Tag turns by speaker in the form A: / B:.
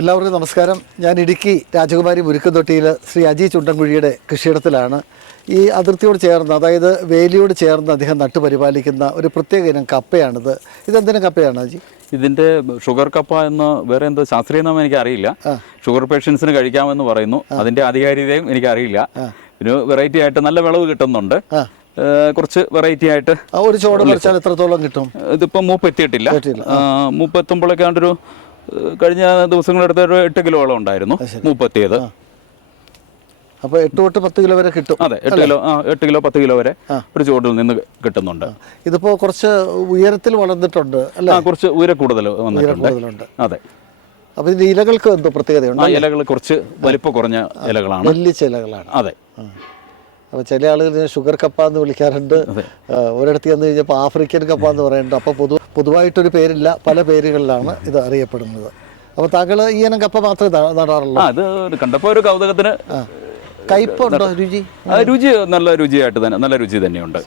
A: എല്ലാവർക്കും നമസ്കാരം. ഞാൻ ഇടുക്കി രാജകുമാരി മുരുക്കൻതൊട്ടിയിൽ ശ്രീ അജി ചുണ്ടൻകുഴിയുടെ കൃഷിയിടത്തിലാണ്. ഈ അതിർത്തിയോട് ചേർന്ന് അതായത് വേലിയോട് ചേർന്ന് അദ്ദേഹം നട്ടുപരിപാലിക്കുന്ന ഒരു പ്രത്യേക ഇനം കപ്പയാണിത്. ഇതെന്തിനും കപ്പയാണ് അജി?
B: ഇതിന്റെ ഷുഗർ കപ്പ എന്ന് വേറെ എന്തോ ശാസ്ത്രീയ നാമം എനിക്കറിയില്ല. ഷുഗർ പേഷ്യൻസിന് കഴിക്കാമെന്ന് പറയുന്നു. അതിന്റെ ആധികാരികതയും എനിക്കറിയില്ല. പിന്നെ വെറൈറ്റി ആയിട്ട് നല്ല വിളവ് കിട്ടുന്നുണ്ട്. കുറച്ച് വെറൈറ്റി ആയിട്ട്
A: ഒരു ചോട് എത്രത്തോളം കിട്ടും?
B: ഇതിപ്പം മൂപ്പെത്തിയിട്ടില്ല.
A: എത്തിയില്ല.
B: കഴിഞ്ഞ ദിവസങ്ങളെടുത്ത് ഒരു എട്ട് കിലോളം ഉണ്ടായിരുന്നു. മുപ്പത്തിയത്.
A: അപ്പോൾ എട്ട് തൊട്ട് പത്ത് കിലോ വരെ കിട്ടും.
B: അതെ എട്ട് കിലോ ആ എട്ട് കിലോ പത്ത് കിലോ വരെ ഒരു ചുവട്ടിൽ നിന്ന് കിട്ടുന്നുണ്ട്.
A: ഇതിപ്പോൾ കുറച്ച് ഉയരത്തിൽ വളർന്നിട്ടുണ്ട് അല്ലേ?
B: കുറച്ച് ഉയര കൂടുതൽ വന്നിട്ടുണ്ട് അതെ.
A: അപ്പോൾ ഇതിന്റെ ഇലകൾക്ക് എന്തോ പ്രത്യേകതയുണ്ട്
B: ആ ഇലകൾ കുറച്ച് വലിപ്പം കുറഞ്ഞ ഇലകളാണ്.
A: വലിച്ച ഇലകളാണ്.
B: അതെ.
A: അപ്പോൾ ചില ആളുകൾ ഷുഗർ കപ്പ എന്ന് വിളിക്കാറുണ്ട് ഒരിടത്ത് ചെന്ന് കഴിഞ്ഞപ്പോൾ ആഫ്രിക്കൻ കപ്പ എന്ന് പറയുന്നുണ്ട്. അപ്പോൾ പൊതു പൊതുവായിട്ടൊരു പേരില്ല പല പേരുകളിലാണ് ഇത് അറിയപ്പെടുന്നത്. അപ്പോൾ താങ്കൾ ഈ ഇനം കപ്പ മാത്രമേ നടാറുള്ളൂ?
B: അത് കണ്ടപ്പോൾ ഒരു കൗതുകത്തിന്
A: കയ്പുണ്ടോ രുചി?
B: രുചി നല്ല രുചിയായിട്ട് തന്നെ നല്ല രുചി തന്നെയുണ്ട്.